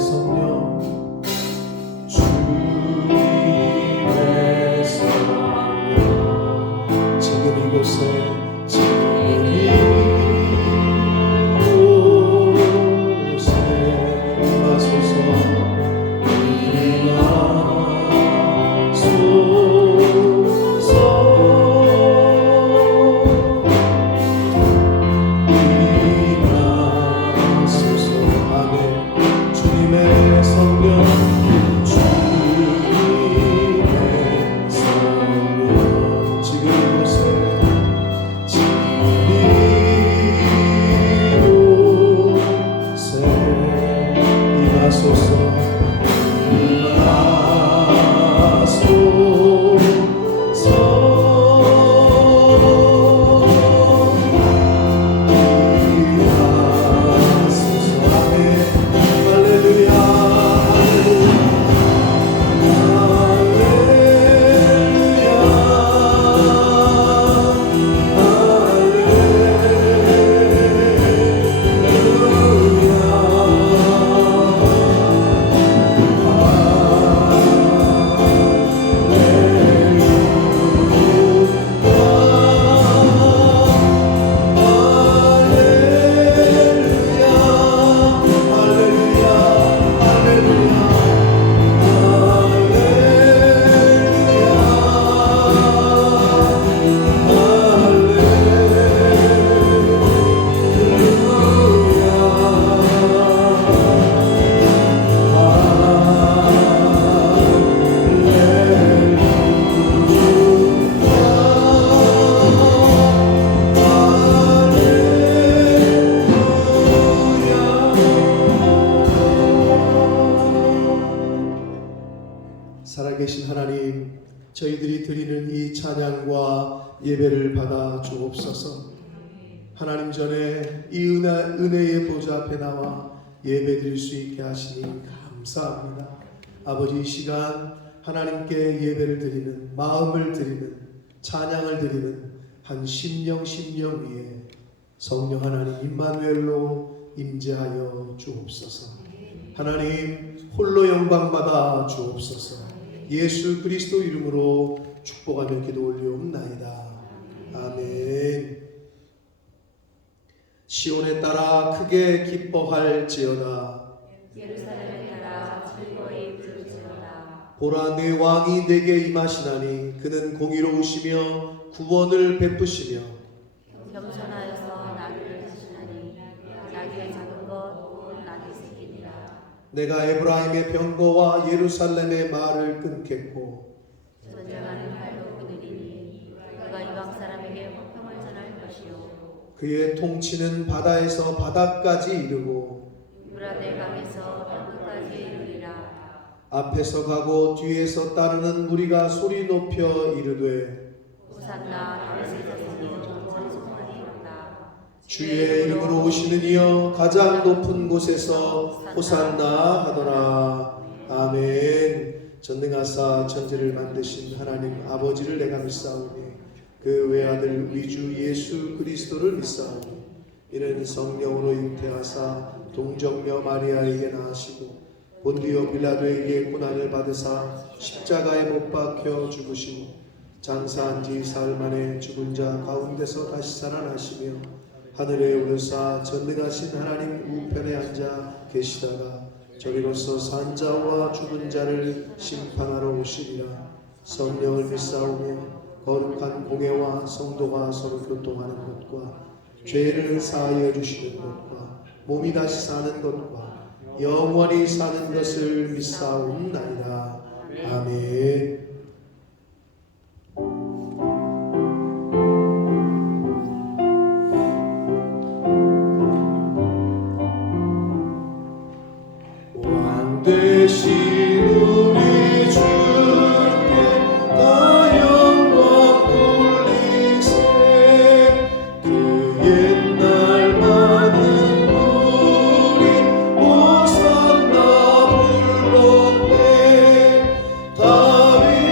성령 주님의 성령 지금 이곳에 임하소서 살아계신 하나님, 저희들이 드리는 이 찬양과 예배를 받아 주옵소서. 하나님 전에 이 은혜의 보좌 앞에 나와 예배 드릴 수 있게 하시니 감사합니다. 아버지, 이 시간 하나님께 예배를 드리는, 마음을 드리는, 찬양을 드리는 한 심령 위에 성령 하나님 임마누엘로 임재하여 주옵소서. 하나님 홀로 영광 받아 주옵소서. 예수 그리스도 이름으로 축복하며 기도 올리옵나이다. 아멘. 시온에 따라 크게 기뻐할지어다. 예루살렘에 따라 즐거이 부르짖어라. 보라, 내 왕이 내게 임하시나니 그는 공의로우시며 구원을 베푸시며 겸손하여서 나귀를 타시나니 나귀의 작은 것 곧 나귀 새끼니라. 내가 에브라임의 병거와 예루살렘의 말을 끊겠고 전쟁하는 활도 끊으리니 그가 이방 사람에게 화평을 전할 것이요 그의 통치는 바다에서 바다까지 이르고 유브라데 강에서 땅끝까지 이르리라. 앞에서 가고 뒤에서 따르는 무리가 소리 높여 이르되 호산나 다윗의 자손이여 찬송하리로다. 주의 이름으로 오시는 이여 가장 높은 곳에서 호산나 하더라. 아멘. 전능하사 천지를 만드신 하나님 아버지를 내가 믿사오니 그 외아들 우리 주 예수 그리스도를 믿사오니 이는 성령으로 잉태하사 동정녀 마리아에게 낳으시고 본디오 빌라도에게 고난을 받으사 십자가에 못 박혀 죽으시고 장사한 지 사흘 만에 죽은 자 가운데서 다시 살아나시며 하늘에 오르사 전능하신 하나님 우편에 앉아 계시다가 저리로서 산 자와 죽은 자를 심판하러 오시리라. 성령을 믿사오며 거룩한 공회와 성도가 서로 교통하는 것과 죄를 사하여 주시는 것과 몸이 다시 사는 것과 영원히 사는 것을 믿사옵나이다. 아멘. 왕 되신 우리 주께 다 영광 돌리세. 그 옛날 많은 우리 호산나 불렀네. 다윗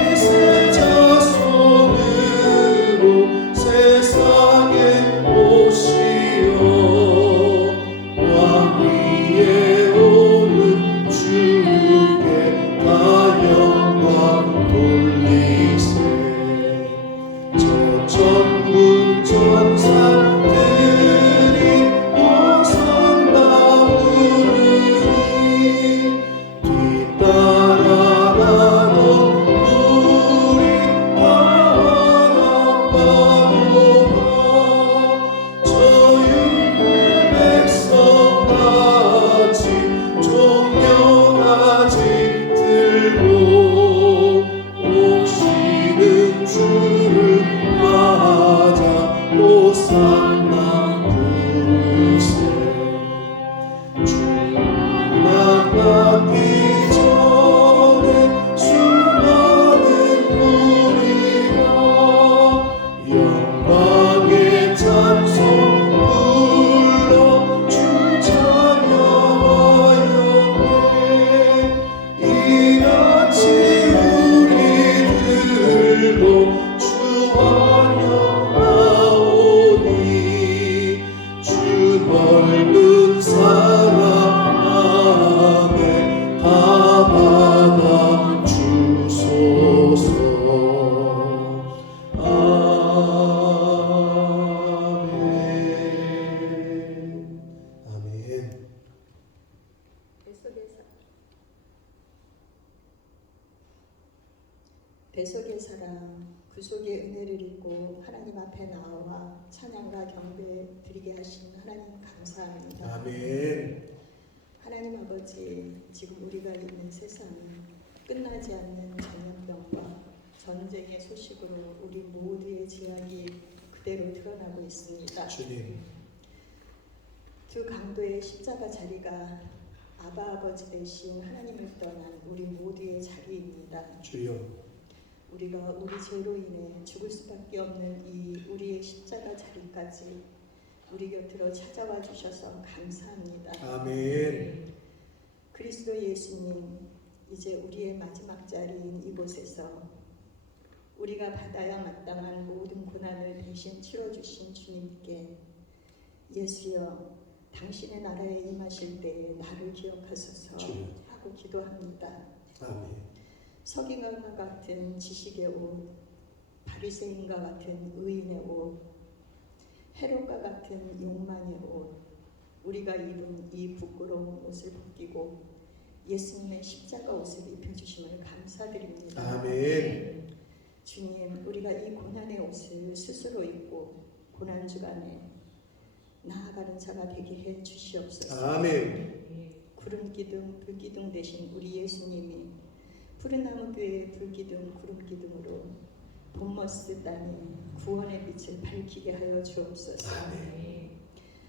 배속의 사랑, 구속의 은혜를 입고 하나님 앞에 나와 찬양과 경배 드리게 하신 하나님 감사합니다. 아멘. 하나님 아버지, 지금 우리가 있는 세상은 끝나지 않는 전염병과 전쟁의 소식으로 우리 모두의 죄악이 그대로 드러나고 있습니다. 주님. 두 강도의 십자가 자리가 아바 아버지 되신 하나님을 떠난 우리 모두의 자리입니다. 주여. 우리가 우리 죄로 인해 죽을 수밖에 없는 이 우리의 십자가 자리까지 우리 곁으로 찾아와 주셔서 감사합니다. 아멘. 그리스도 예수님, 이제 우리의 마지막 자리인 이곳에서 우리가 받아야 마땅한 모든 고난을 대신 치러주신 주님께 예수여, 당신의 나라에 임하실 때에 나를 기억하소서 주여. 하고 기도합니다. 아멘. 서기관과 같은 지식의 옷, 바리새인과 같은 의인의 옷, 헤롯과 같은 욕망의 옷, 우리가 입은 이 부끄러운 옷을 벗기고 예수님의 십자가 옷을 입혀주심을 감사드립니다. 아멘. 주님, 우리가 이 고난의 옷을 스스로 입고 고난 주간에 나아가는 자가 되게 해 주시옵소서. 아멘. 구름 기둥, 불 기둥 되신 우리 예수님이 푸른 나무 교회의 불 기둥, 구름 기둥으로 본머스 땅에 구원의 빛을 밝히게 하여 주옵소서. 아멘.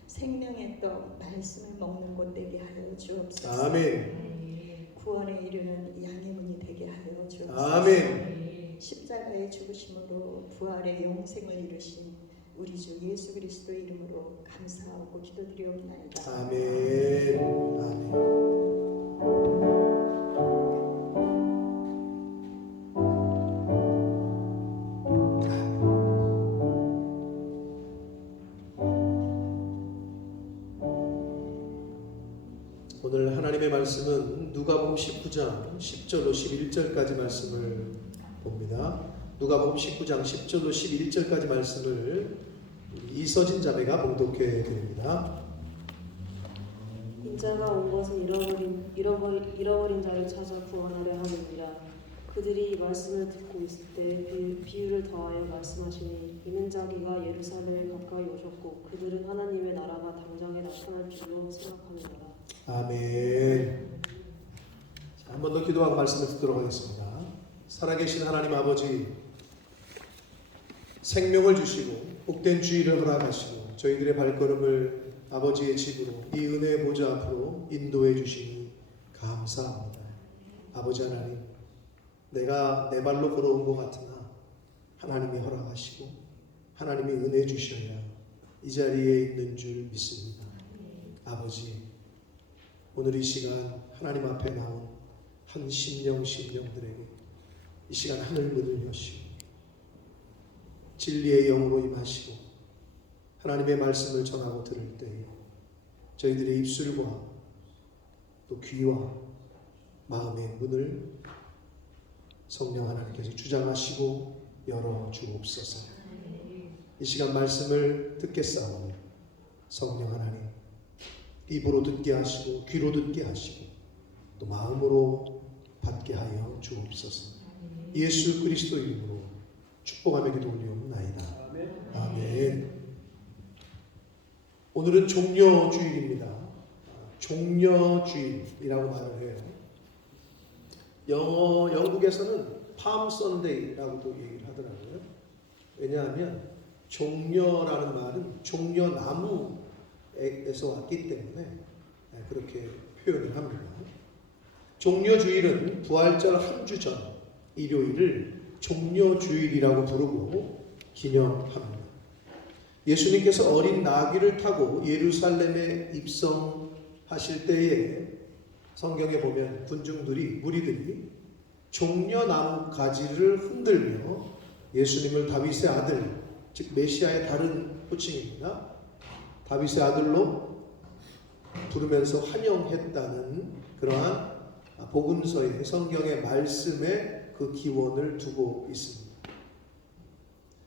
생명의 떡 말씀을 먹는 곳 되게 하여 주옵소서. 아멘. 구원에 이르는 양의 문이 되게 하여 주옵소서. 아멘. 십자가의 죽으심으로 부활의 영생을 이루신 우리 주 예수 그리스도 이름으로 감사하고 기도드리옵나이다. 아멘. 아멘. 오늘 하나님의 말씀은 누가복음 19장 10절로 11절까지 말씀을 봅니다. 누가복음 19장 10절로 11절까지 말씀을 이서진 자매가 봉독해 드립니다. 인자가 온 것은 잃어버린 자를 찾아 구원하려 함이니라. 그들이 이 말씀을 듣고 있을 때 비유를 더하여 말씀하시니 이는 자기가 예루살렘에 가까이 오셨고 그들은 하나님의 나라가 당장에 나타날 줄로 생각하느니라. 아멘. 한 번 더 기도하고 말씀을 듣도록 하겠습니다. 살아계신 하나님 아버지, 생명을 주시고 복된 주의를 허락하시고 저희들의 발걸음을 아버지의 집으로 이 은혜의 보좌 앞으로 인도해 주시니 감사합니다. 아버지 하나님, 내가 내 발로 걸어온 것 같으나 하나님이 허락하시고 하나님이 은혜 주셔야 이 자리에 있는 줄 믿습니다. 아버지, 오늘 이 시간 하나님 앞에 나온 한 심령들에게 이 시간 하늘 문을 여시고 진리의 영으로 임하시고 하나님의 말씀을 전하고 들을 때에 저희들의 입술과 또 귀와 마음의 문을 성령 하나님께서 주장하시고 열어 주옵소서. 이 시간 말씀을 듣겠사오니 성령 하나님, 입으로 듣게 하시고 귀로 듣게 하시고 또 마음으로 받게 하여 주옵소서. 예수 그리스도 이름으로 축복하며 기도 올리옵나이다. 아멘. 오늘은 종려주일입니다. 종려주일이라고 말을 해요. 영국에서는 팜 선데이라고도 얘기를 하더라고요. 왜냐하면 종려라는 말은 종려나무에서 왔기 때문에 그렇게 표현을 합니다. 종려주일은 부활절 한 주 전 일요일을 종려주일이라고 부르고 기념합니다. 예수님께서 어린 나귀를 타고 예루살렘에 입성하실 때에 성경에 보면 무리들이 종려나무 가지를 흔들며 예수님을 다윗의 아들, 즉 메시아의 다른 호칭입니다. 다윗의 아들로 부르면서 환영했다는 그러한 복음서의 성경의 말씀에 그 기원을 두고 있습니다.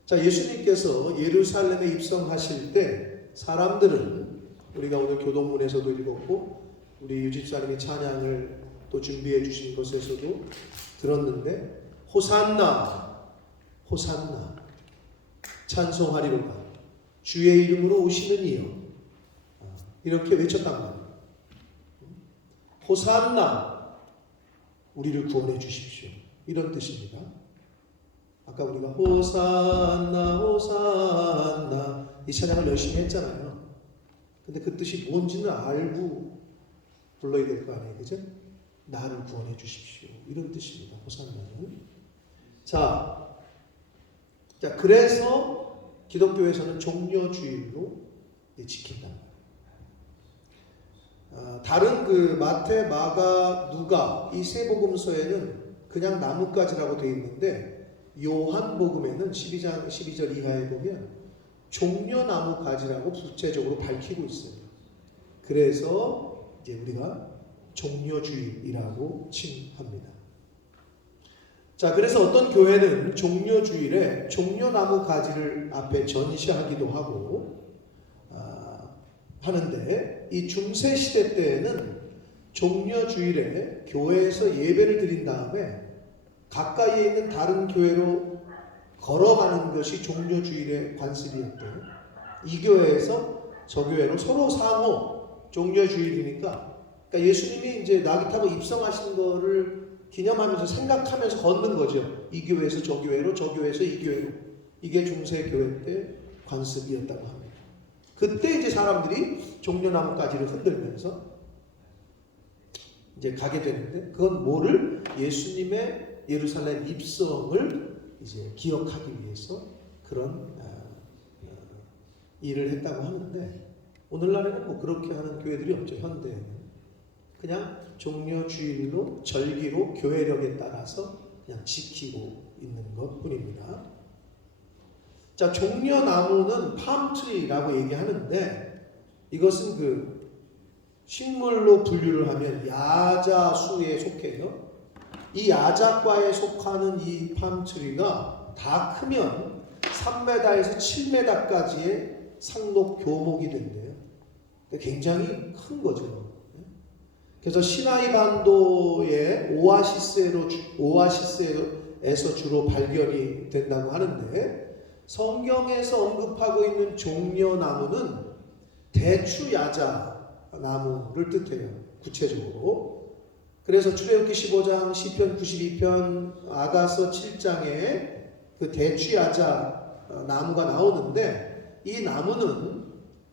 자, 예수님께서 예루살렘에 입성하실 때 사람들은 우리가 오늘 교동문에서도 읽었고 우리 유집사님이 찬양을 또 준비해 주신 것에서도 들었는데 호산나 호산나 찬송하리로다 주의 이름으로 오시는 이여 이렇게 외쳤단 말이에요. 호산나 우리를 구원해 주십시오 이런 뜻입니다. 아까 우리가 호산나 호산나 이 찬양을 열심히 했잖아요. 근데 그 뜻이 뭔지는 알고 불러야 될 거 아니에요, 그죠? 나를 구원해 주십시오 이런 뜻입니다. 호산나는. 자 그래서 기독교에서는 종려주일로 지킨다. 다른 그 마태, 마가, 누가 이 세 복음서에는 그냥 나뭇가지라고 되어 있는데 요한복음에는 12장 12절 이하에 보면 종려나무 가지라고 구체적으로 밝히고 있어요. 그래서 이제 우리가 종려주일이라고 칭합니다. 자, 그래서 어떤 교회는 종려주일에 종려나무 가지를 앞에 전시하기도 하고 하는데 이 중세 시대 때에는 종려주일에 교회에서 예배를 드린 다음에 가까이에 있는 다른 교회로 걸어가는 것이 종려주일의 관습이었대요. 이 교회에서 저 교회로 서로 상호 종려주일이니까 그러니까 예수님이 이제 나귀 타고 입성하신 거를 기념하면서 생각하면서 걷는 거죠. 이 교회에서 저 교회로, 저 교회에서 이 교회로. 이게 중세 교회 때 관습이었다고 합니다. 그때 이제 사람들이 종려나무가지를 흔들면서 이제 가게 되는데 그건 뭐를 예수님의 예루살렘 입성을 이제 기억하기 위해서 그런 일을 했다고 하는데 오늘날에는 뭐 그렇게 하는 교회들이 없죠. 현대에는 그냥 종려주일로 절기로 교회력에 따라서 그냥 지키고 있는 것뿐입니다. 자, 종려나무는 팜트리라고 얘기하는데 이것은 그 식물로 분류를 하면 야자수에 속해요. 이 야자과에 속하는 이 팜트리가 다 크면 3m에서 7m까지의 상록 교목이 된대요. 굉장히 큰 거죠. 그래서 시나이 반도의 오아시스에서 주로 발견이 된다고 하는데 성경에서 언급하고 있는 종려나무는 대추야자 나무를 뜻해요. 구체적으로. 그래서 출애굽기 15장, 시편 92편, 아가서 7장에 그 대추야자 나무가 나오는데 이 나무는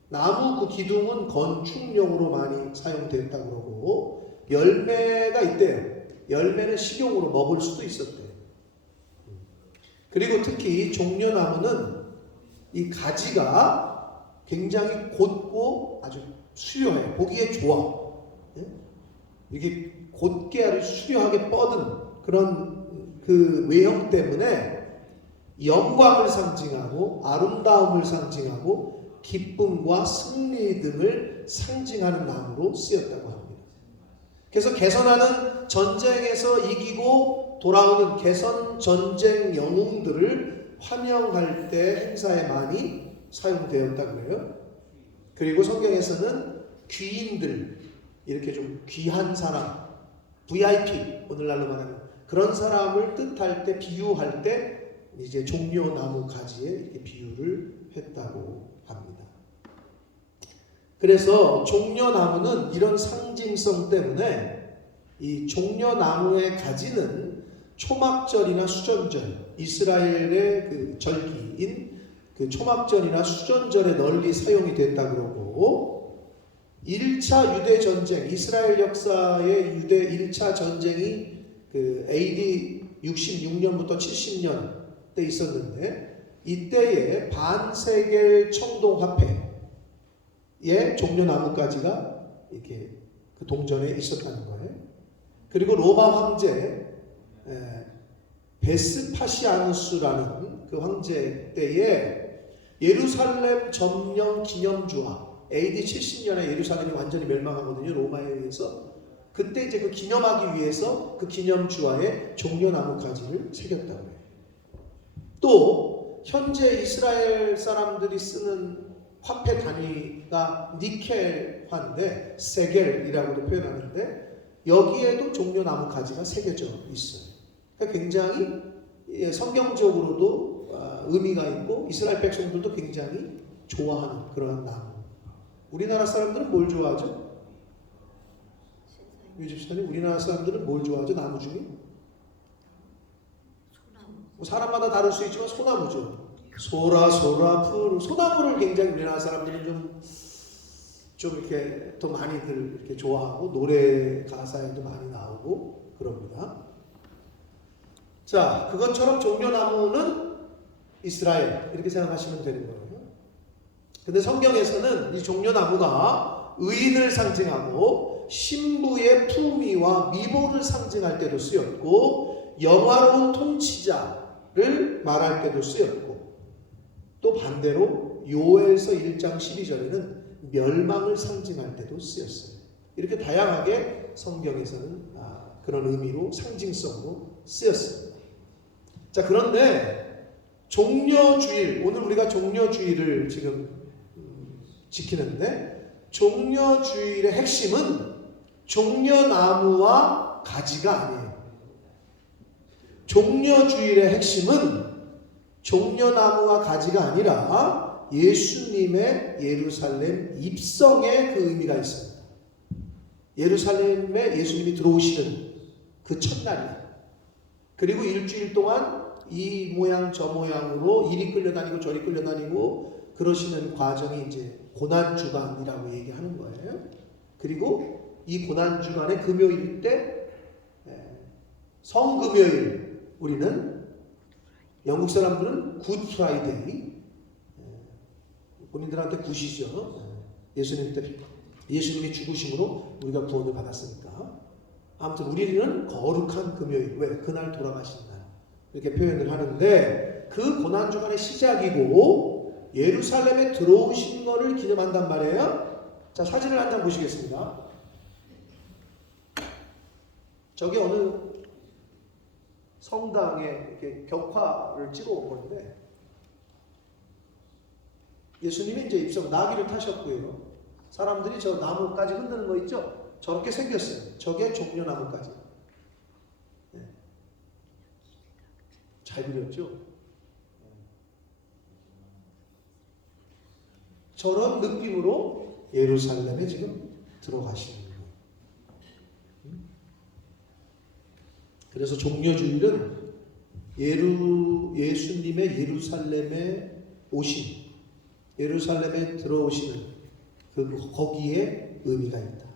나무 그 기둥은 건축용으로 많이 사용됐다고 그러고 열매가 있대요. 열매는 식용으로 먹을 수도 있었대요. 그리고 특히 종려나무는 이 가지가 굉장히 곧고 아주 수려해요. 보기에 좋아. 이게 곧게 아주 수려하게 뻗은 그런 그 외형 때문에 영광을 상징하고 아름다움을 상징하고 기쁨과 승리 등을 상징하는 나무로 쓰였다고 합니다. 그래서 개선하는 전쟁에서 이기고 돌아오는 개선 전쟁 영웅들을 환영할 때 행사에 많이 사용되었다고 해요. 그리고 성경에서는 귀인들, 이렇게 좀 귀한 사람, VIP, 오늘날로 말하면 그런 사람을 뜻할 때, 비유할 때 이제 종려나무 가지에 이렇게 비유를 했다고 합니다. 그래서 종려나무는 이런 상징성 때문에 이 종려나무의 가지는 초막절이나 수전절, 이스라엘의 그 절기인 그 초막절이나 수전절에 널리 사용이 됐다고 그러고 1차 유대 전쟁, 이스라엘 역사의 유대 1차 전쟁이 그 AD 66년부터 70년 때 있었는데 이때에 반세겔 청동 화폐에 종려나무가지가 이렇게 그 동전에 있었다는 거예요. 그리고 로마 황제 베스파시아누스라는 그 황제 때에 예루살렘 점령 기념주화 AD 70년에 예루살렘이 완전히 멸망하거든요. 로마에 의해서. 그때 이제 그 기념하기 위해서 그 기념주화에 종려나무 가지를 새겼다고 해요. 또 현재 이스라엘 사람들이 쓰는 화폐 단위가 니켈화인데 세겔이라고도 표현하는데 여기에도 종려나무 가지가 새겨져 있어요. 그러니까 굉장히 성경적으로도 의미가 있고 이스라엘 백성들도 굉장히 좋아하는 그런 나무. 우리나라 사람들은 뭘 좋아하죠? 유집사님, 우리나라 사람들은 뭘 좋아하죠? 나무 중에? 뭐 사람마다 다를 수 있지만 소나무죠. 소라 푸르. 소나무를 굉장히 우리나라 사람들은 좀 이렇게 더 많이들 이렇게 좋아하고 노래 가사에도 많이 나오고 그럽니다. 자, 그것처럼 종려나무는 이스라엘 이렇게 생각하시면 되는 거예요. 근데 성경에서는 이 종려나무가 의인을 상징하고 신부의 품위와 미모를 상징할 때도 쓰였고 영화로운 통치자를 말할 때도 쓰였고 또 반대로 요엘서 1장 12절에는 멸망을 상징할 때도 쓰였어요. 이렇게 다양하게 성경에서는 그런 의미로 상징성으로 쓰였습니다. 자, 그런데 종려주일, 오늘 우리가 종려주일을 지금 지키는데 종려주일의 핵심은 종려나무와 가지가 아니에요. 종려주일의 핵심은 종려나무와 가지가 아니라 예수님의 예루살렘 입성의 그 의미가 있습니다. 예루살렘에 예수님이 들어오시는 그 첫날이에요. 그리고 일주일 동안 이 모양 저 모양으로 이리 끌려다니고 저리 끌려다니고 그러시는 과정이 이제 고난주간이라고 얘기하는 거예요. 그리고 이 고난주간의 금요일 때 성금요일, 우리는 영국 사람들은 굿 프라이데이, 본인들한테 굿이죠. 예수님이 죽으심으로 우리가 구원을 받았으니까. 아무튼 우리는 거룩한 금요일, 왜? 그날 돌아가신 날 이렇게 표현을 하는데 그 고난주간의 시작이고 예루살렘에 들어오신 것을 기념한단 말이에요. 자, 사진을 한 장 보시겠습니다. 저게 어느 성당에 이렇게 격화를 찍어 온 건데 예수님이 이제 입성 나귀를 타셨고요. 사람들이 저 나무까지 흔드는 거 있죠? 저렇게 생겼어요. 저게 종려나무까지. 네. 잘 그렸죠? 저런 느낌으로 예루살렘에 지금 들어가시는 거예요. 그래서 종려주일은 예수님의 예루살렘에 오신, 예루살렘에 들어오시는 거기에 의미가 있다.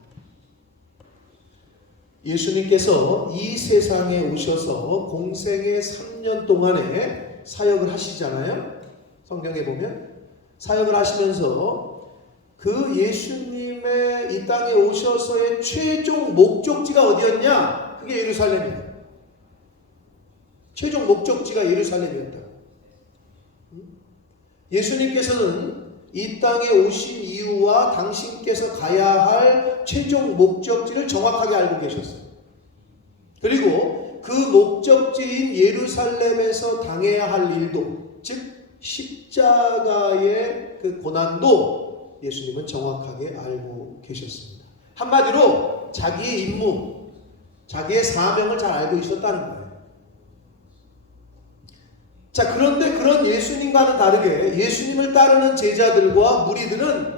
예수님께서 이 세상에 오셔서 공생의 3년 동안에 사역을 하시잖아요. 성경에 보면 사역을 하시면서 그 예수님의 이 땅에 오셔서의 최종 목적지가 어디였냐? 그게 예루살렘이에요. 최종 목적지가 예루살렘이었다. 예수님께서는 이 땅에 오신 이유와 당신께서 가야 할 최종 목적지를 정확하게 알고 계셨어요. 그리고 그 목적지인 예루살렘에서 당해야 할 일도, 즉 십자가의 그 고난도 예수님은 정확하게 알고 계셨습니다. 한마디로 자기의 임무, 자기의 사명을 잘 알고 있었다는 거예요. 자, 그런데 그런 예수님과는 다르게 예수님을 따르는 제자들과 무리들은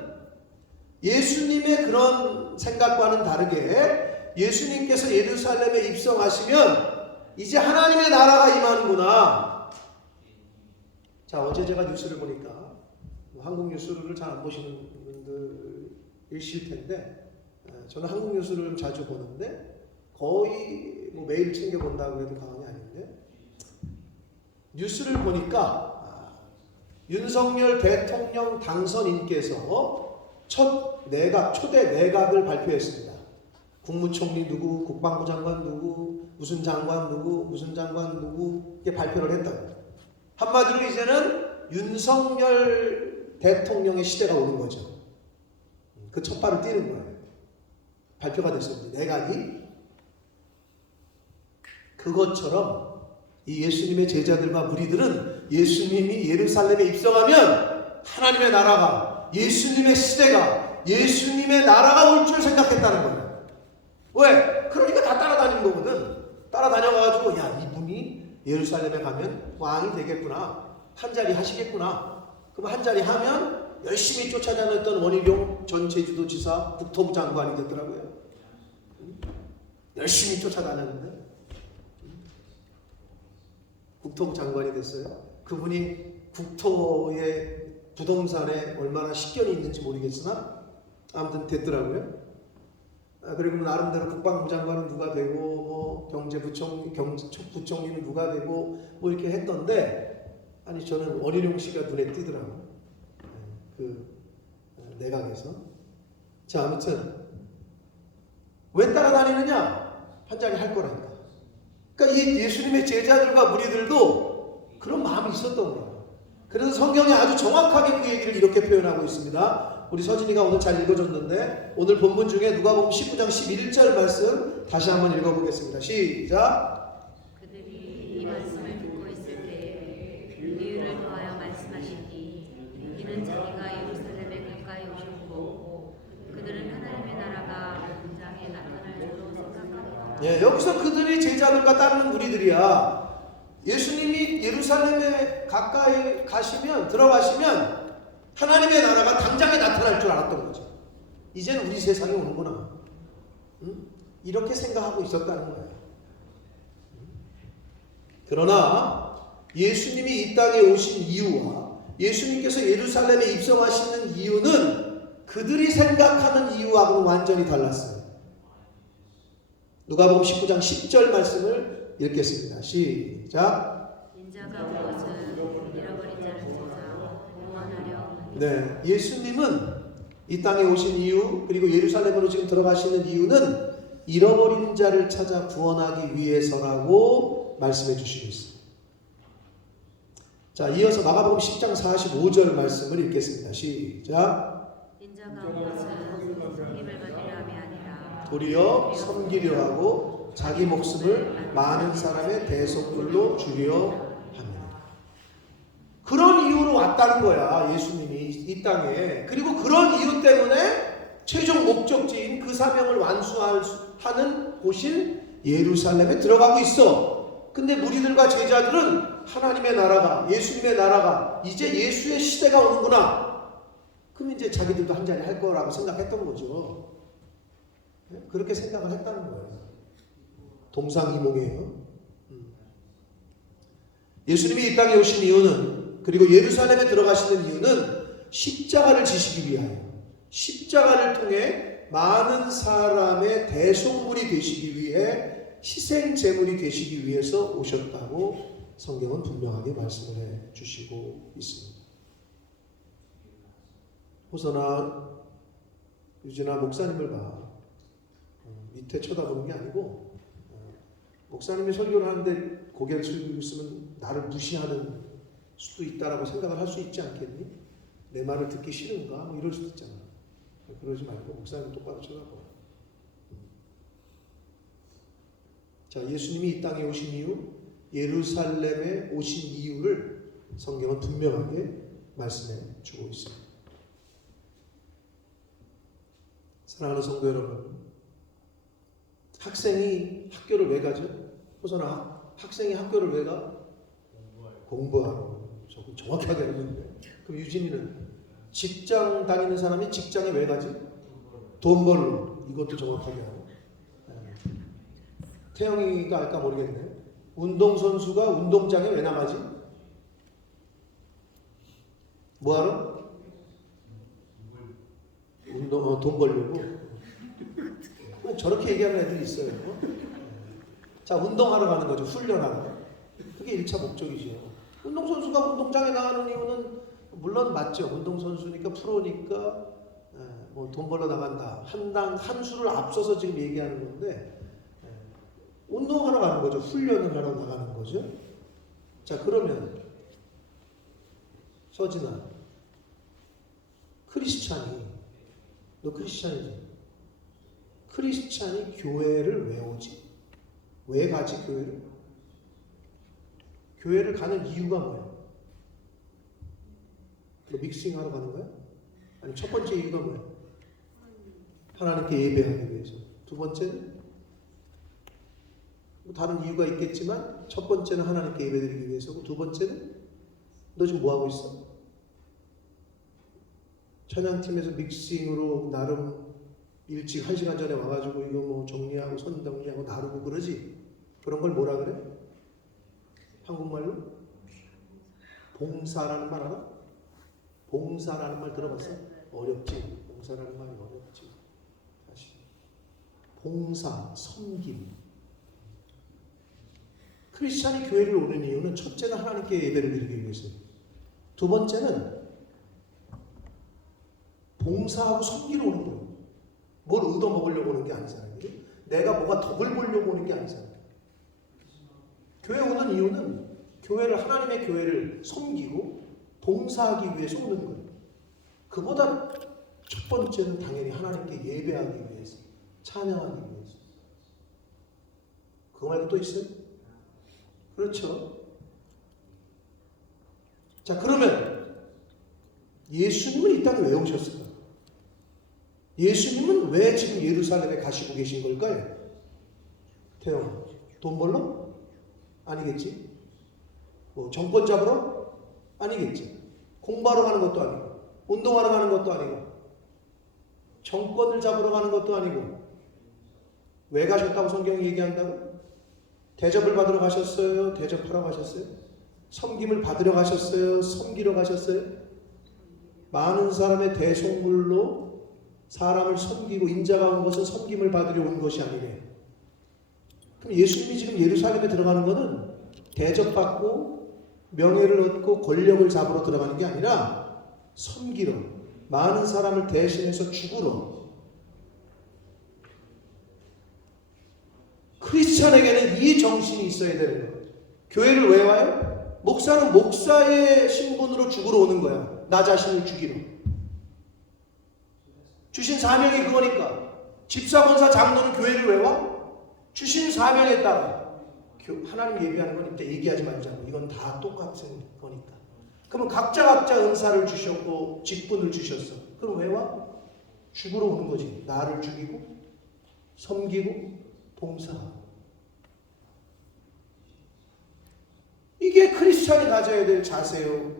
예수님의 그런 생각과는 다르게 예수님께서 예루살렘에 입성하시면 이제 하나님의 나라가 임하는구나. 자, 어제 제가 뉴스를 보니까 한국 뉴스를 잘 안 보시는 분들이실 텐데 저는 한국 뉴스를 자주 보는데 거의 매일 챙겨본다고 해도 과언이 아닌데 뉴스를 보니까 윤석열 대통령 당선인께서 첫 내각, 초대 내각을 발표했습니다. 국무총리 누구, 국방부 장관 누구, 무슨 장관 누구, 무슨 장관 누구 이렇게 발표를 했다고. 한마디로 이제는 윤석열 대통령의 시대가 오는 거죠. 그 첫 발을 띄는 거예요. 발표가 됐습니다. 내각이. 그것처럼 이 예수님의 제자들과 무리들은 예수님이 예루살렘에 입성하면 하나님의 나라가, 예수님의 시대가, 예수님의 나라가 올 줄 생각했다는 거예요. 왜? 그러니까 다 따라다니는 거거든. 따라다녀가지고 야, 이분이 예루살렘에 가면 왕이 되겠구나, 한 자리 하시겠구나. 그럼 한 자리 하면 열심히 쫓아다녔던 원희룡 전 제주도지사 국토부 장관이 됐더라고요. 열심히 쫓아다녔는데 국토부 장관이 됐어요. 그분이 국토의 부동산에 얼마나 식견이 있는지 모르겠으나 아무튼 됐더라고요. 그리고 나름대로 국방부 장관은 누가 되고 뭐 경제부총리는 누가 되고 뭐 이렇게 했던데, 아니 저는 원희룡 씨가 눈에 띄더라고요. 그 내각에서. 자, 아무튼 왜 따라다니느냐? 한 자리 할 거라니까. 그러니까 이 예수님의 제자들과 무리들도 그런 마음이 있었던 거예요. 그래서 성경이 아주 정확하게 그 얘기를 이렇게 표현하고 있습니다. 우리 서진이가 오늘 잘 읽어줬는데 오늘 본문 중에 누가복음 19장 11절 말씀 다시 한번 읽어보겠습니다. 시작. 그들이 이 말씀을 듣고 있을 때에 비유를 더하여 말씀하시니 이는 자기가 예루살렘에 가까이 오셨고 그들은 하나님의 나라가 당장에 나타날 줄로 생각하니라. 예, 여기서 그들이 제자들과 따르는 무리들이야. 예수님이 예루살렘에 가까이 들어가시면 하나님의 나라가 당장에 나타날 줄 알았던 거죠. 이제는 우리 세상에 오는구나. 응? 이렇게 생각하고 있었다는 거예요. 그러나 예수님이 이 땅에 오신 이유와 예수님께서 예루살렘에 입성하시는 이유는 그들이 생각하는 이유하고는 완전히 달랐어요. 누가복음 19장 10절 말씀을 읽겠습니다. 시작. 인자가 온 것은 잃어버린 자를 찾아 구원하려. 네, 예수님은 이 땅에 오신 이유, 그리고 예루살렘으로 지금 들어가시는 이유는 잃어버린 자를 찾아 구원하기 위해서라고 말씀해 주시고 있습니다. 자, 이어서 마가복음 10장 45절 말씀을 읽겠습니다. 시작. 인자가 온 것은 섬김을 받으려 함이 아니라 도리어 섬기려 하고 자기 목숨을 많은 사람의 대속물로 주려 합니다. 그런 이유로 왔다는 거야, 예수님이 이 땅에. 그리고 그런 이유 때문에 최종 목적지인 그 사명을 완수하는 곳인 예루살렘에 들어가고 있어. 근데 무리들과 제자들은 하나님의 나라가, 예수님의 나라가, 이제 예수의 시대가 오는구나. 그럼 이제 자기들도 한 자리 할 거라고 생각했던 거죠. 그렇게 생각을 했다는 거예요. 동상이몽이에요. 예수님이 이 땅에 오신 이유는, 그리고 예루살렘에 들어가시는 이유는 십자가를 지시기 위하여, 십자가를 통해 많은 사람의 대속물이 되시기 위해, 희생 제물이 되시기 위해서 오셨다고 성경은 분명하게 말씀을 해 주시고 있습니다. 호선아, 유진아, 목사님을 봐. 밑에 쳐다보는 게 아니고, 목사님이 설교를 하는데 고개를 숙이고 있으면 나를 무시하는 수도 있다라고 생각을 할 수 있지 않겠니? 내 말을 듣기 싫은가? 뭐 이럴 수도 있잖아. 그러지 말고 목사님 똑바로 쳐다봐. 자, 예수님이 이 땅에 오신 이유, 예루살렘에 오신 이유를 성경은 분명하게 말씀해 주고 있습니다. 사랑하는 성도 여러분, 학생이 학교를 왜 가죠? 호선아, 학생이 학교를 왜 가? 공부하러. 저거 정확하게 알았는데. 그럼 유진이는 직장 다니는 사람이 직장에 왜 가지? 돈 벌러. 이것도 정확하게 알아. 태영이가 알까 모르겠네. 운동선수가 운동장에 왜 나가지? 뭐하러? 돈 벌려고. 저렇게 얘기하는 애들이 있어요. 자, 운동하러 가는 거죠. 훈련하러. 그게 1차 목적이죠. 운동선수가 운동장에 나가는 이유는 물론 맞죠. 운동선수니까 프로니까 뭐 돈 벌러 나간다. 한 수를 앞서서 지금 얘기하는 건데, 운동하러 가는 거죠. 훈련을 하러 나가는 거죠. 자, 그러면 서진아, 크리스찬이, 너 크리스찬이지? 크리스찬이 교회를 왜 오지? 왜 가지 교회를? 교회를 가는 이유가 뭐야? 너 믹싱하러 가는 거야? 아니, 첫 번째 이유가 뭐야? 하나님께 예배하기 위해서. 두 번째는 뭐 다른 이유가 있겠지만 첫 번째는 하나님께 예배드리기 위해서고, 두 번째는 너 지금 뭐 하고 있어? 찬양팀에서 믹싱으로 나름 일찍 1시간 전에 와가지고 이거 뭐 정리하고 선 정리하고 나르고 그러지? 그런 걸 뭐라 그래? 한국말로? 봉사라는 말 알아? 봉사라는 말 들어봤어? 어렵지? 봉사라는 말이 어렵지. 다시. 봉사, 섬김. 크리스찬이 교회를 오는 이유는 첫째는 하나님께 예배를 드리기 위해서, 두 번째는 봉사하고 섬기러 오는 거예요. 뭘 얻어먹으려고 오는 게 아니잖아요. 내가 뭐가 덕을 보려고 오는 게 아니잖아요. 교회 오는 이유는 교회를, 하나님의 교회를 섬기고 봉사하기 위해서 오는 거예요. 그보다 첫 번째는 당연히 하나님께 예배하기 위해서, 찬양하기 위해서. 그거 말고 또 있어요? 그렇죠. 자, 그러면 예수님은 이 땅에 왜 오셨을까? 예수님은 왜 지금 예루살렘에 가시고 계신 걸까요? 태영아, 돈 벌러? 아니겠지. 뭐 정권 잡으러? 아니겠지. 공부하러 가는 것도 아니고, 운동하러 가는 것도 아니고, 정권을 잡으러 가는 것도 아니고. 왜 가셨다고 성경이 얘기한다고? 대접을 받으러 가셨어요? 대접하러 가셨어요? 섬김을 받으러 가셨어요? 섬기러 가셨어요? 많은 사람의 대속물로 사람을 섬기고 인자가 온 것은 섬김을 받으려 온 것이 아니래요. 그럼 예수님이 지금 예루살렘에 들어가는 것은 대접받고 명예를 얻고 권력을 잡으러 들어가는 게 아니라 섬기러, 많은 사람을 대신해서 죽으러. 크리스천에게는 이 정신이 있어야 되는 거예요. 교회를 왜 와요? 목사는 목사의 신분으로 죽으러 오는 거야. 나 자신을 죽이러. 주신 사명이 그거니까. 집사, 권사, 장로는 교회를 왜 와? 주신 사명에 따라. 하나님 예배하는 건 이제 얘기하지 말자고. 이건 다 똑같은 거니까. 그러면 각자 은사를 주셨고 직분을 주셨어. 그럼 왜 와? 죽으러 오는 거지. 나를 죽이고 섬기고 봉사하고. 이게 크리스찬이 가져야 될 자세요.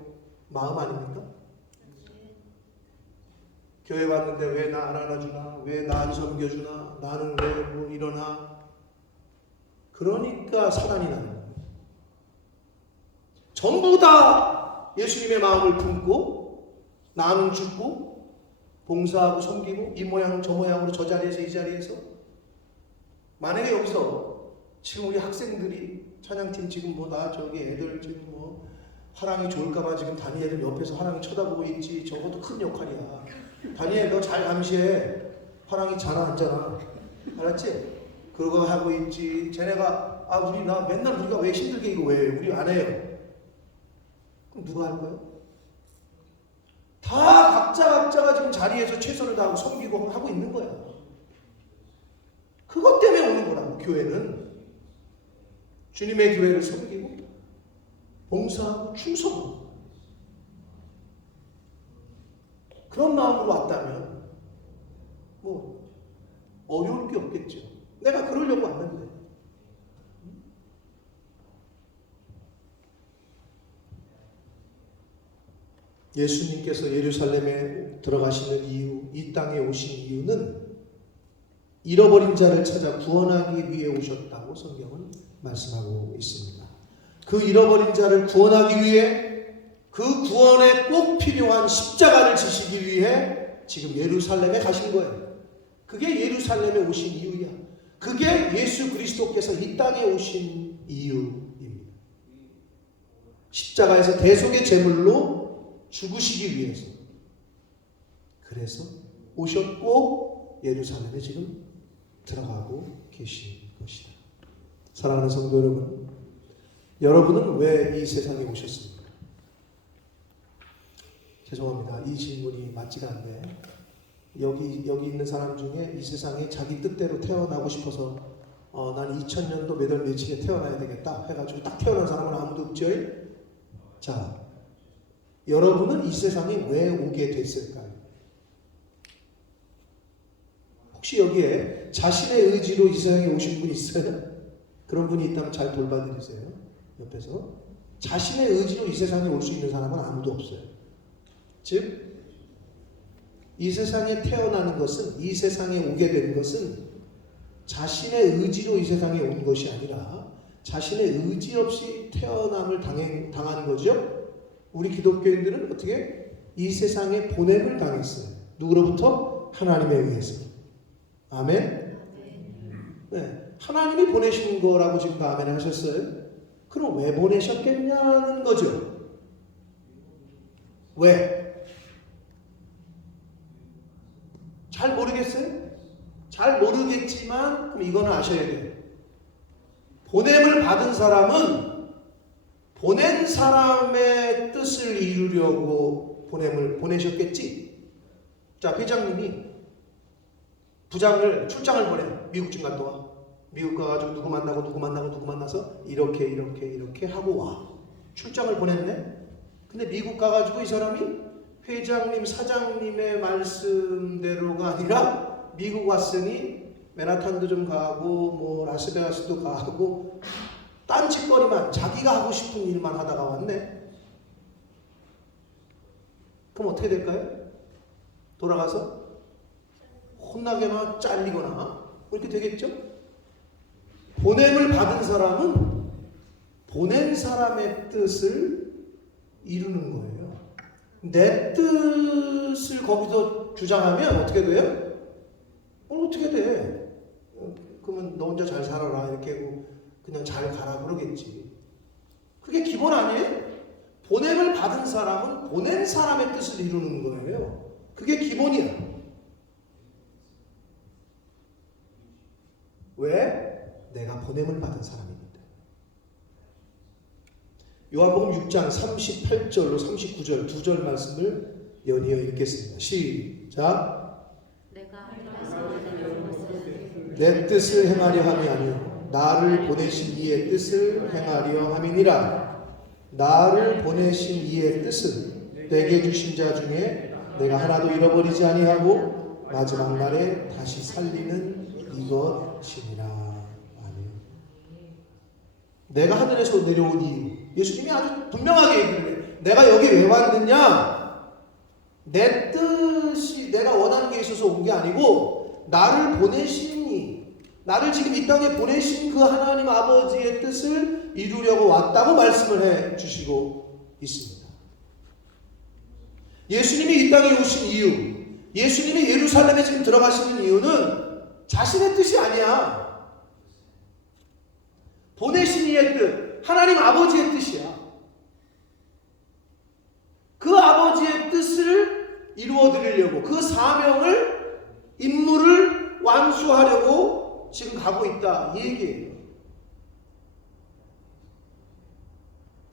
마음 아닙니까? 교회 왔는데 왜 나 안 안아주나? 왜 나 안 섬겨주나? 나는 왜 뭐 이러나? 그러니까 사단이 나는 거예요. 전부 다 예수님의 마음을 품고 나는 죽고 봉사하고 섬기고 이 모양 저 모양으로 저 자리에서 이 자리에서. 만약에 여기서 지금 우리 학생들이 찬양팀 지금 뭐 나 저기 애들 지금 뭐 화랑이 좋을까봐 지금 다니엘은 옆에서 화랑이 쳐다보고 있지. 저것도 큰 역할이야. 다니엘 너 잘 감시해. 화랑이 자나 안 자나. 알았지? 그거 하고 있지. 쟤네가 우리 나 맨날 우리가 왜 힘들게 이거 왜 우리 안 해요. 그럼 누가 할 거예요? 다 각자가 지금 자리에서 최선을 다하고 섬기고 하고 있는 거야. 그것 때문에 오는 거라고. 교회는 주님의 교회를 섬기고 봉사하고 충성하고 그런 마음으로 왔다면 뭐 어려울 게 없겠죠. 내가 그러려고 왔는데. 예수님께서 예루살렘에 들어가시는 이유, 이 땅에 오신 이유는 잃어버린 자를 찾아 구원하기 위해 오셨다고 성경은 말씀하고 있습니다. 그 잃어버린 자를 구원하기 위해, 그 구원에 꼭 필요한 십자가를 지시기 위해 지금 예루살렘에 가신 거예요. 그게 예루살렘에 오신 이유야. 그게 예수 그리스도께서 이 땅에 오신 이유입니다. 십자가에서 대속의 제물로 죽으시기 위해서. 그래서 오셨고 예루살렘에 지금 들어가고 계신 것이다. 사랑하는 성도 여러분, 여러분은 왜 이 세상에 오셨습니까? 죄송합니다. 이 질문이 맞지가 않네. 여기 있는 사람 중에 이 세상에 자기 뜻대로 태어나고 싶어서 난 2000년도 몇 월 며칠에 태어나야 되겠다 해가지고 딱 태어난 사람은 아무도 없죠? 자, 여러분은 이 세상에 왜 오게 됐을까요? 혹시 여기에 자신의 의지로 이 세상에 오신 분 있어요? 그런 분이 있다면 잘 돌봐드리세요. 옆에서. 자신의 의지로 이 세상에 올 수 있는 사람은 아무도 없어요. 즉 이 세상에 태어나는 것은, 이 세상에 오게 된 것은 자신의 의지로 이 세상에 온 것이 아니라 자신의 의지 없이 태어남을 당한 거죠. 우리 기독교인들은 어떻게? 이 세상에 보냄을 당했어요. 누구로부터? 하나님에 의해서. 아멘? 네, 하나님이 보내신 거라고 지금 다 아멘 하셨어요? 그럼 왜 보내셨겠냐는 거죠. 왜? 잘 모르겠어요? 잘 모르겠지만 그럼 이거는 아셔야 돼요. 보냄을 받은 사람은 보낸 사람의 뜻을 이루려고 보냄을 보내셨겠지. 자, 회장님이 부장을 출장을 보내. 미국 좀 갔다 와. 미국 가가지고 누구 만나서 이렇게 하고 와. 출장을 보냈네. 근데 미국 가가지고 이 사람이 회장님, 사장님의 말씀대로가 아니라 미국 왔으니 맨하탄도 좀 가고 뭐 라스베가스도 가고 딴짓거리만, 자기가 하고 싶은 일만 하다가 왔네. 그럼 어떻게 될까요? 돌아가서 혼나거나 잘리거나 이렇게 되겠죠? 보냄을 받은 사람은 보낸 사람의 뜻을 이루는 거예요. 내 뜻을 거기서 주장하면 어떻게 돼요? 어떻게 돼? 그러면 너 혼자 잘 살아라 이렇게 하고 그냥 잘 가라 그러겠지. 그게 기본 아니에요? 보냄을 받은 사람은 보낸 사람의 뜻을 이루는 거예요. 그게 기본이야. 왜? 내가 보냄을 받은 사람이거든. 요한복음 6장 38절로 39절 두 절 말씀을 연이어 읽겠습니다. 시작. 내가 말씀하는 것은 내 뜻을 행하려 함이 아니요 나를 보내신 이의 뜻을 행하려 함이니라. 나를 보내신 이의 뜻은 내게 주신 자 중에 내가 하나도 잃어버리지 아니하고 마지막 날에 다시 살리는 이것이니라. 아멘. 내가 하늘에서 내려온 이유, 예수님이 아주 분명하게 얘기를 해요. 내가 여기 왜 왔느냐? 내 뜻이 내가 원하는 게 있어서 온 게 아니고 나를 보내시니, 나를 지금 이 땅에 보내신 그 하나님 아버지의 뜻을 이루려고 왔다고 말씀을 해 주시고 있습니다. 예수님이 이 땅에 오신 이유, 예수님이 예루살렘에 지금 들어가시는 이유는 자신의 뜻이 아니야. 보내신 이의 뜻, 하나님 아버지의 뜻이야. 그 아버지의 뜻을 이루어드리려고, 그 사명을, 임무를 완수하려고 지금 가고 있다, 이 얘기예요.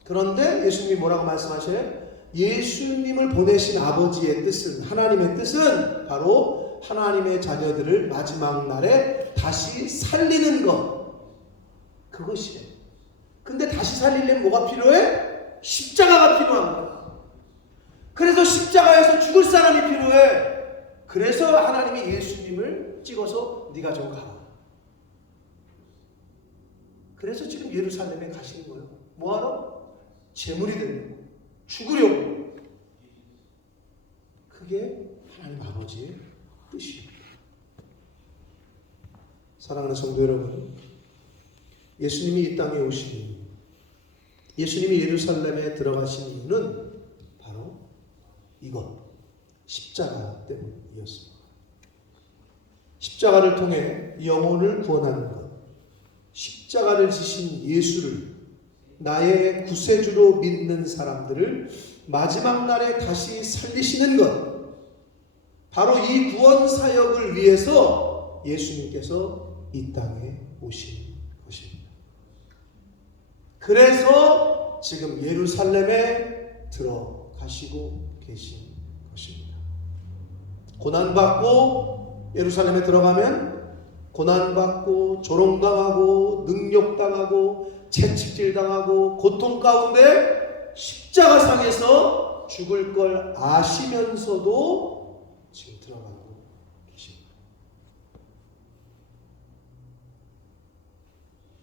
그런데 예수님이 뭐라고 말씀하셔요? 예수님을 보내신 아버지의 뜻은, 하나님의 뜻은 바로 하나님의 자녀들을 마지막 날에 다시 살리는 것, 그것이에요. 근데 다시 살리려면 뭐가 필요해? 십자가가 필요한 거야. 그래서 십자가에서 죽을 사람이 필요해. 그래서 하나님이 예수님을 찍어서 네가 좀 가라. 그래서 지금 예루살렘에 가시는 거예요. 뭐하러? 제물이 되려고, 죽으려고. 그게 하나님 아버지의 뜻입니다. 사랑하는 성도 여러분, 예수님이 이 땅에 오신 이유, 예수님이 예루살렘에 들어가신 이유는 바로 이것, 십자가 때문이었습니다. 십자가를 통해 영혼을 구원하는 것, 십자가를 지신 예수를 나의 구세주로 믿는 사람들을 마지막 날에 다시 살리시는 것, 바로 이 구원 사역을 위해서 예수님께서 이 땅에 오신 것입니다. 그래서 지금 예루살렘에 들어가시고 계신 것입니다. 고난받고 예루살렘에 들어가면 고난받고 조롱당하고 능욕당하고 채찍질당하고 고통 가운데 십자가상에서 죽을 걸 아시면서도 지금 들어가고 계십니다.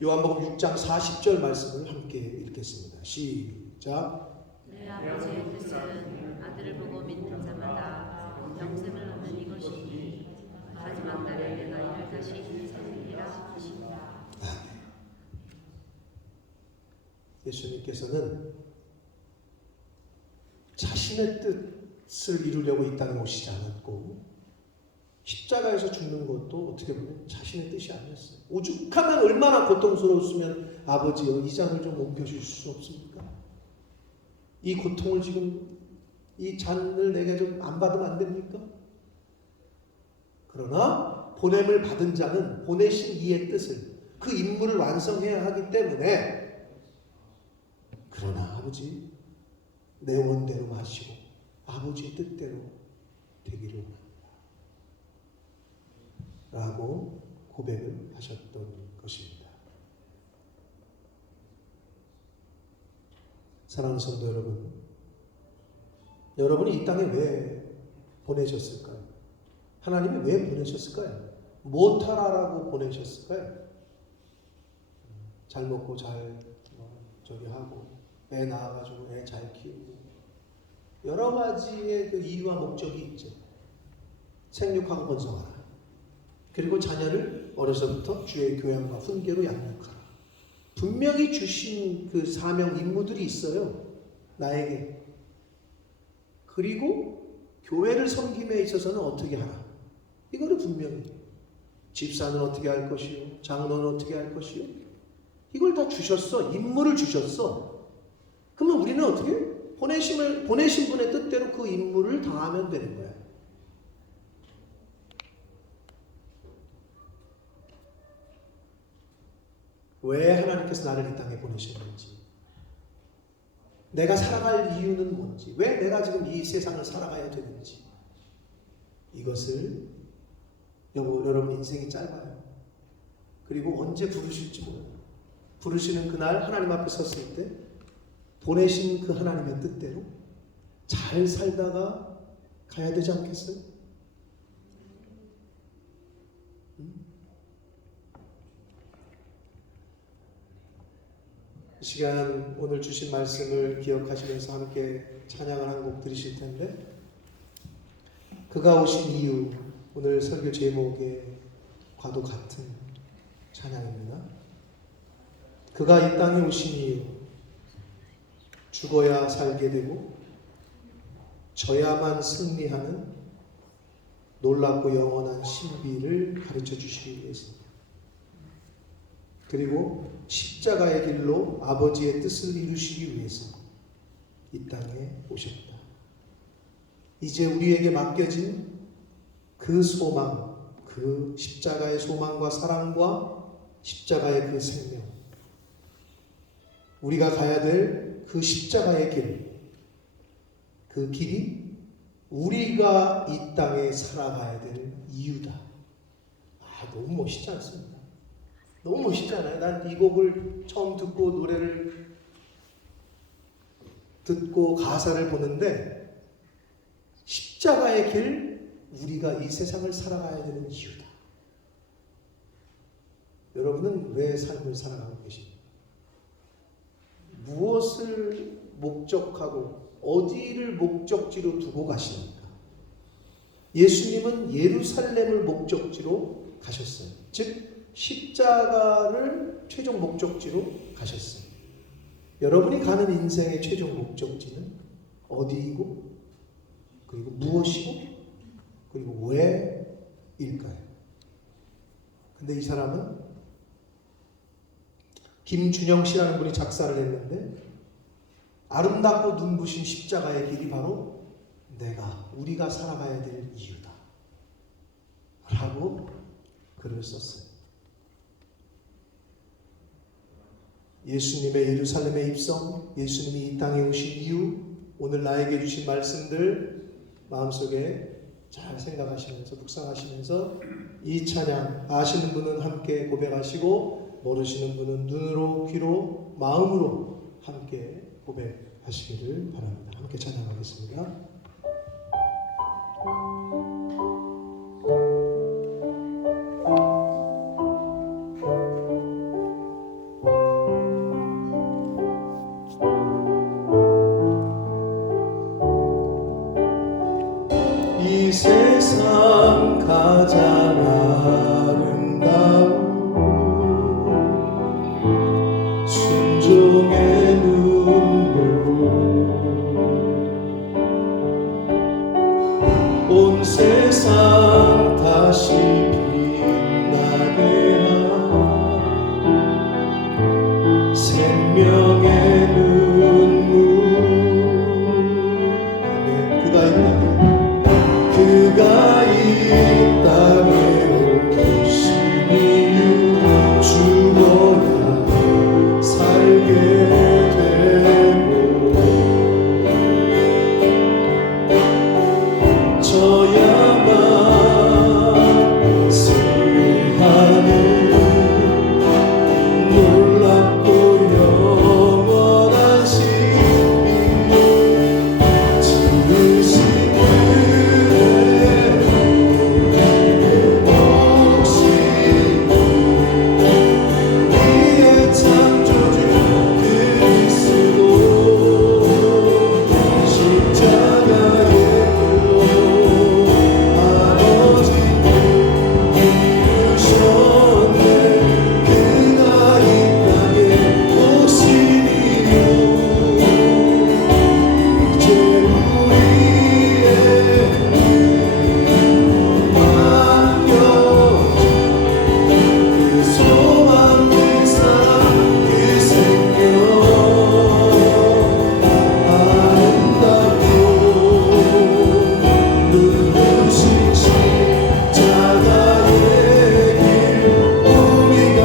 요한복음 6장 40절 말씀을 함께 읽겠습니다. 시작. 내 아버지의 뜻은 아들을 보고 믿는 자마다 영생을 얻는 이것이니 마지막 날에 내가 이를 다시 세우리라 하시니라. 예수님께서는 자신의 뜻을 이루려고 이 땅에 오시지 않았고 십자가에서 죽는 것도 어떻게 보면 자신의 뜻이 아니었어요. 오죽하면 얼마나 고통스러웠으면 아버지여 이 잔을 좀 옮겨주실 수 없습니까? 이 고통을 지금 이 잔을 내게 좀 안 받으면 안 됩니까? 그러나 보냄을 받은 자는 보내신 이의 뜻을 그 임무를 완성해야 하기 때문에 그러나 아버지 내 원대로 마시고 아버지의 뜻대로 되기를 원합니다 라고 고백을 하셨던 것입니다. 사랑하는 성도 여러분, 여러분이 이 땅에 왜 보내셨을까요? 하나님이 왜 보내셨을까요? 못하라라고 보내셨을까요? 잘 먹고 잘 저기 하고 애 낳아가지고 애 잘 키우고 여러 가지의 그 이유와 목적이 있죠. 생육하고 번성하라. 그리고 자녀를 어려서부터 주의 교양과 훈계로 양육하라. 분명히 주신 그 사명 임무들이 있어요. 나에게. 그리고 교회를 섬김에 있어서는 어떻게 하라. 이거를 분명히. 집사는 어떻게 할 것이요. 장로는 어떻게 할 것이요. 이걸 다 주셨어. 임무를 주셨어. 그러면 우리는 어떻게? 보내신 분의 뜻대로 그 임무를 다하면 되는 거야. 왜 하나님께서 나를 이 땅에 보내셨는지, 내가 살아갈 이유는 뭔지, 왜 내가 지금 이 세상을 살아가야 되는지, 이것을 여러분 인생이 짧아요. 그리고 언제 부르실지 몰라요. 부르시는 그날 하나님 앞에 섰을 때 보내신 그 하나님의 뜻대로 잘 살다가 가야 되지 않겠어요? 이 시간 오늘 주신 말씀을 기억하시면서 함께 찬양을 한 곡 들으실 텐데, 그가 오신 이유, 오늘 설교 제목과도 같은 찬양입니다. 그가 이 땅에 오신 이유, 죽어야 살게 되고 져야만 승리하는 놀랍고 영원한 신비를 가르쳐 주시기 위해서입니다. 그리고 십자가의 길로 아버지의 뜻을 이루시기 위해서 이 땅에 오셨다. 이제 우리에게 맡겨진 그 소망, 그 십자가의 소망과 사랑과 십자가의 그 생명, 우리가 가야 될 그 십자가의 길, 그 길이 우리가 이 땅에 살아가야 될 이유다. 너무 멋있지 않습니까? 너무 멋있지 않아요? 난 이 곡을 처음 듣고 노래를 듣고 가사를 보는데, 십자가의 길, 우리가 이 세상을 살아가야 되는 이유다. 여러분은 왜 삶을 살아가고 계십니까? 무엇을 목적하고 어디를 목적지로 두고 가십니까? 예수님은 예루살렘을 목적지로 가셨어요. 즉 십자가를 최종 목적지로 가셨어요. 여러분이 가는 인생의 최종 목적지는 어디이고, 그리고 무엇이고, 그리고 왜일까요? 근데 이 사람은 김준영 씨라는 분이 작사를 했는데, 아름답고 눈부신 십자가의 길이 바로 우리가 살아가야 될 이유다 라고 글을 썼어요. 예수님의 예루살렘의 입성, 예수님이 이 땅에 오신 이유, 오늘 나에게 주신 말씀들 마음속에 잘 생각하시면서 묵상하시면서 이 찬양 아시는 분은 함께 고백하시고, 모르시는 분은 눈으로, 귀로, 마음으로 함께 고백하시기를 바랍니다. 함께 찬양하겠습니다. 순종의 눈물 온 세상 다시 빛나게 한 생명의 눈물 아멘. 그가 이 땅에 오신 이유 죽어야 살게 되고 저야만 승리하는 놀랍고 영원한 신비 지으신 그의 몫이 우리의 창조주 그리스도 십자가의 길로 아버지께 이루셨네. 그가 이 땅에 오신 이유 이제 우리의 맡겨진 그 소망 그 사랑 그 생명 아름답고 눈부신 십자가의 길 우리가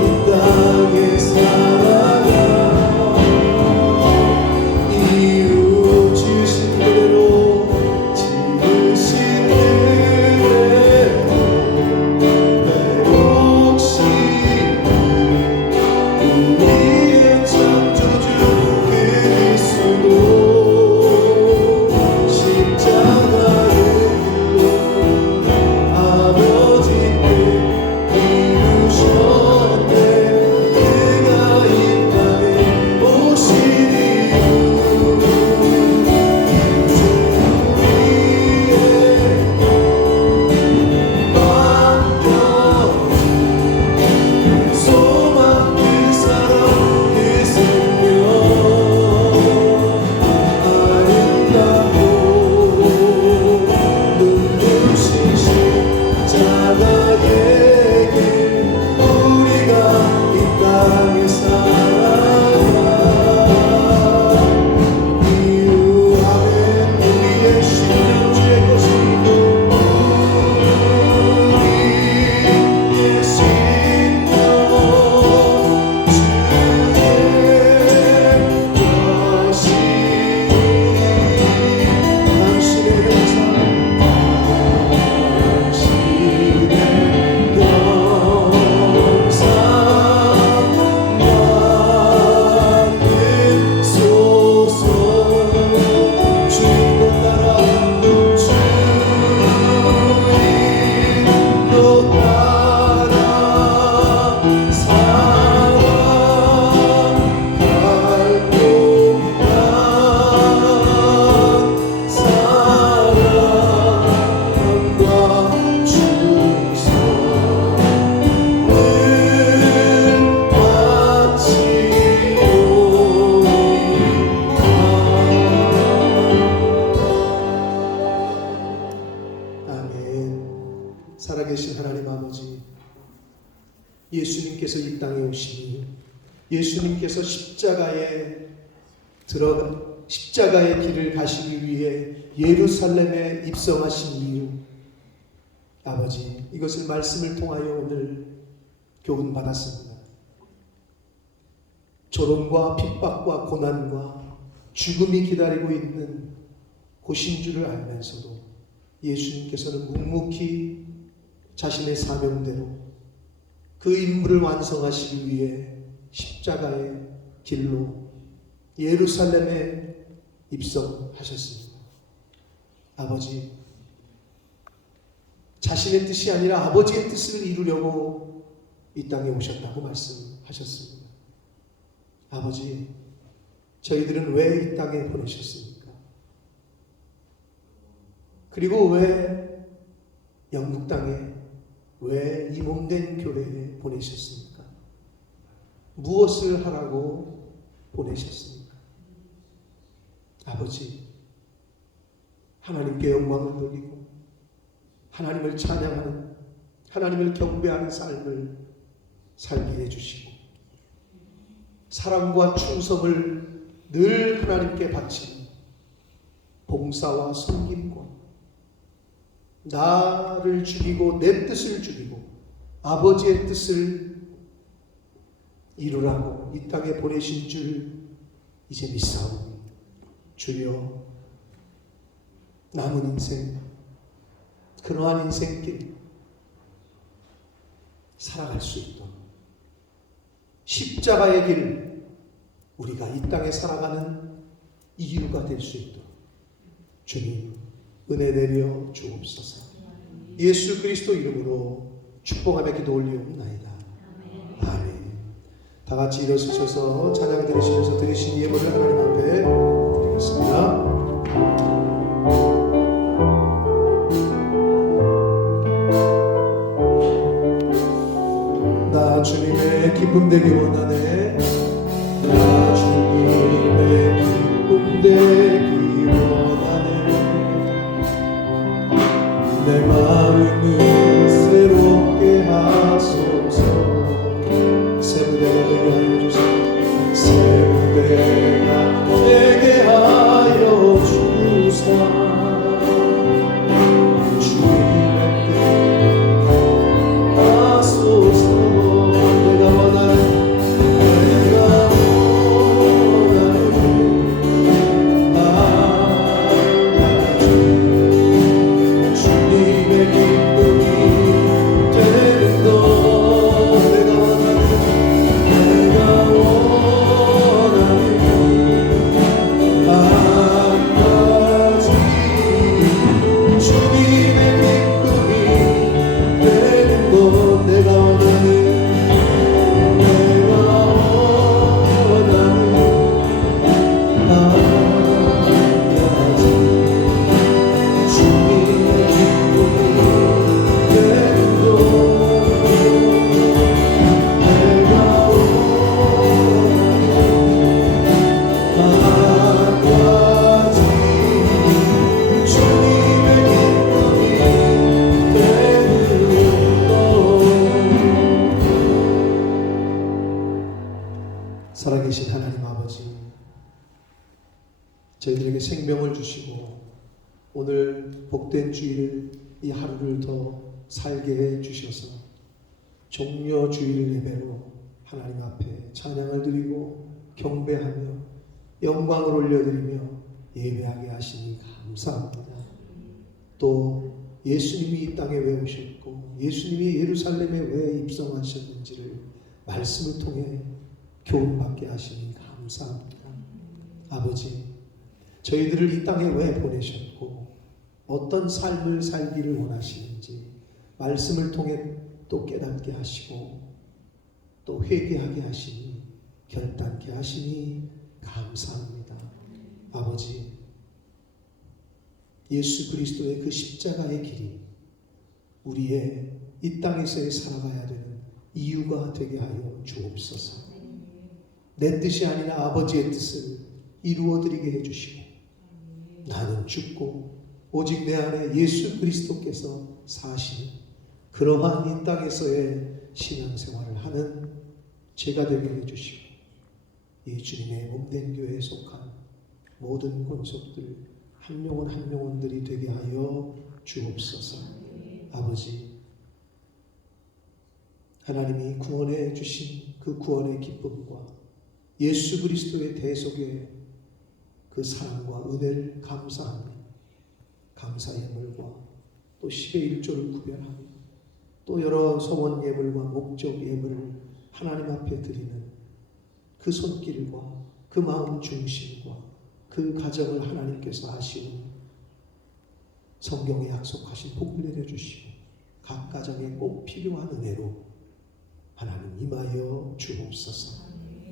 이 땅에 살아가 이유 지으신 그대로 지으신 그대로 내 몫이 우리의 창조주 그리스도 십자가의 길로 아버지께 이루셨네. 그가 이 땅에 오신 이유 이제 우리의 맡겨진 소망 그 사랑 그 생명 아름답고 눈부신 십자가의 길 우리가 이 땅에 살아가 이유 아멘. 우리의 신령 주의 것이 우리의 신령 주의 것이 당신의 영상 만드소서. 주인도 따라 주인도 따라 사랑할 동안 사랑과 충성을 바치오리이다. 아멘. 살아계신 하나님 아버지, 예수님께서 이 땅에 오시니 예수님께서 십자가의 길을 가시기 위해 예루살렘에 입성하신 이유 아버지, 이것을 말씀을 통하여 오늘 교훈 받았습니다. 조롱과 핍박과 고난과 죽음이 기다리고 있는 곳인 줄을 알면서도 예수님께서는 묵묵히 자신의 사명대로 그 임무를 완성하시기 위해 십자가의 길로 예루살렘에 입성하셨습니다. 아버지, 자신의 뜻이 아니라 아버지의 뜻을 이루려고 이 땅에 오셨다고 말씀하셨습니다. 아버지, 저희들은 왜 이 땅에 보내셨습니까? 그리고 왜 영국 땅에, 왜 이 몸된 교회에 보내셨습니까? 무엇을 하라고 보내셨습니까? 아버지, 하나님께 영광을 돌리고 하나님을 찬양하는, 하나님을 경배하는 삶을 살게 해주시고 사랑과 충성을 늘 하나님께 바치는 봉사와 섬김과 나를 죽이고 내 뜻을 죽이고 아버지의 뜻을 이루라고 이 땅에 보내신 줄 이제 믿사오니 주여, 남은 인생, 그러한 인생길 살아갈 수 있도록 십자가의 길, 우리가 이 땅에 살아가는 이유가 될 수 있도록 주님 은혜 내려 주옵소서. 예수 그리스도 이름으로 축복하며 기도 올리옵나이다. 아멘. 다 같이 일어서셔서 찬양 드리시면서 드리신 예물을 하나님 앞에 드리겠습니다. 나 주님의 기쁨 되기 원하네. 나 주님의 기쁨 되기 원하네. 내 마음을 새롭게 하소서. 새 무대가 되게 하여 주소서. 새 무대가 되게 하여 주소서. 살아계신 하나님 아버지, 저희들에게 생명을 주시고 오늘 복된 주일 이 하루를 더 살게 해 주셔서 종려 주일 예배로 하나님 앞에 찬양을 드리고 경배하며 영광을 올려드리며 예배하게 하시니 감사합니다. 또 예수님이 이 땅에 왜 오셨고 예수님이 예루살렘에 왜 입성하셨는지를 말씀을 통해 교훈받게 하시니 감사합니다. 아버지, 저희들을 이 땅에 왜 보내셨고 어떤 삶을 살기를 원하시는지 말씀을 통해 또 깨닫게 하시고 또 회개하게 하시니 결단케 하시니 감사합니다. 아버지, 예수 그리스도의 그 십자가의 길이 우리의 이 땅에서의 살아가야 되는 이유가 되게 하여 주옵소서. 내 뜻이 아니라 아버지의 뜻을 이루어드리게 해주시고 나는 죽고 오직 내 안에 예수 그리스도께서 사시는 그러한 이 땅에서의 신앙생활을 하는 제가 되게 해주시고 이 주님의 몸된 교회에 속한 모든 권속들 한 영혼 한 영혼들이 되게 하여 주옵소서. 아버지, 하나님이 구원해 주신 그 구원의 기쁨과 예수 그리스도의 대속의 그 사랑과 은혜를 감사하며 감사 예물과 또 10의 1조를 구별하며 또 여러 소원 예물과 목적 예물을 하나님 앞에 드리는 그 손길과 그 마음 중심과 그 가정을 하나님께서 아시는 성경에 약속하신 복을 내려주시고 각 가정에 꼭 필요한 은혜로 하나님 임하여 주옵소서.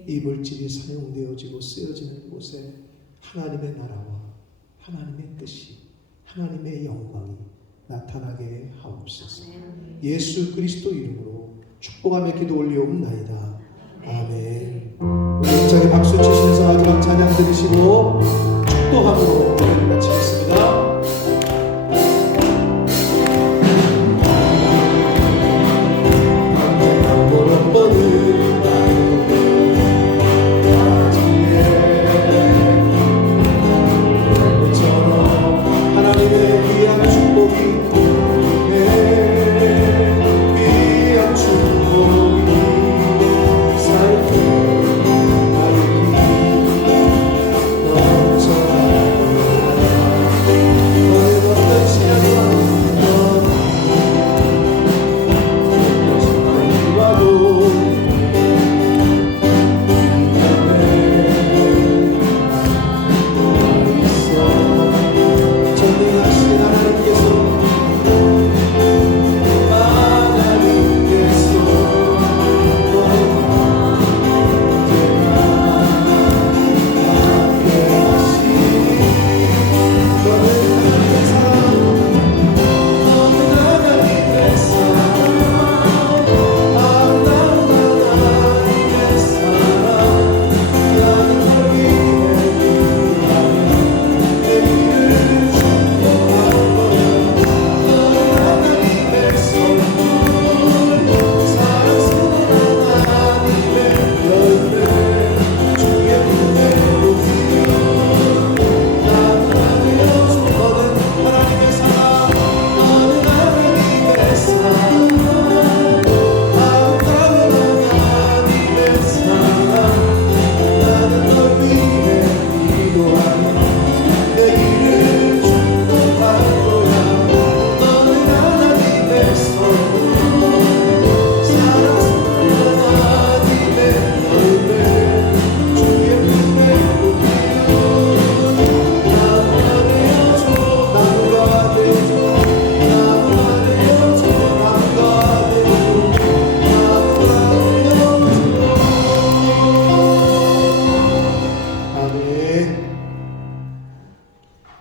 이 물질이 사용되어지고 쓰여지는 곳에 하나님의 나라와 하나님의 뜻이 하나님의 영광이 나타나게 하옵소서. 예수 그리스도 이름으로 축복하며 기도 올리옵나이다. 아멘. 우리 힘차게 박수 치시면서 마지막 찬양 들으시고 축도함으로 기도를 마치겠습니다.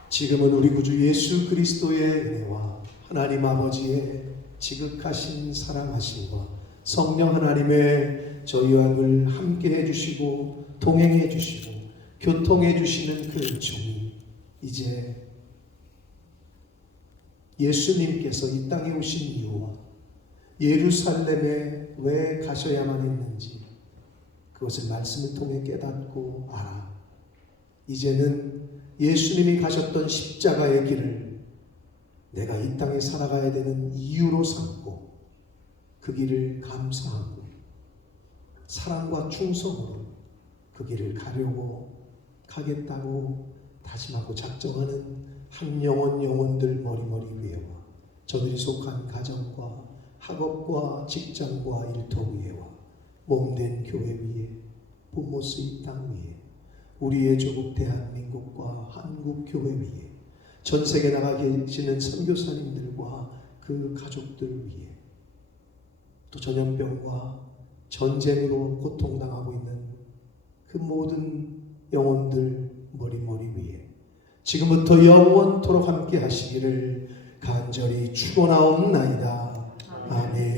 지금은 우리 구주 예수 그리스도의 은혜와 하나님 아버지의 지극하신 사랑하심과 성령 하나님의 저희와 늘 함께 해주시고 동행해 주시고 교통해 주시는 그 은총이 이제 예수님께서 이 땅에 오신 이유와 예루살렘에 왜 가셔야만 했는지 그것을 말씀을 통해 깨닫고 알아. 이제는 예수님이 가셨던 십자가의 길을 내가 이 땅에 살아가야 되는 이유로 삼고 그 길을 감사하고 사랑과 충성으로 그 길을 가겠다고 다짐하고 작정하는 한 영혼들 머리머리 위에와 저들이 속한 가정과 학업과 직장과 일터 위에와 몸된 교회 위에 부모스 이 땅 위에 우리의 조국 대한민국과 한국교회 위에 전 세계 나가 계시는 선교사님들과 그 가족들 위에 또 전염병과 전쟁으로 고통당하고 있는 그 모든 영혼들 머리머리 위에 지금부터 영원토록 함께 하시기를 간절히 축원하옵나이다. 아멘.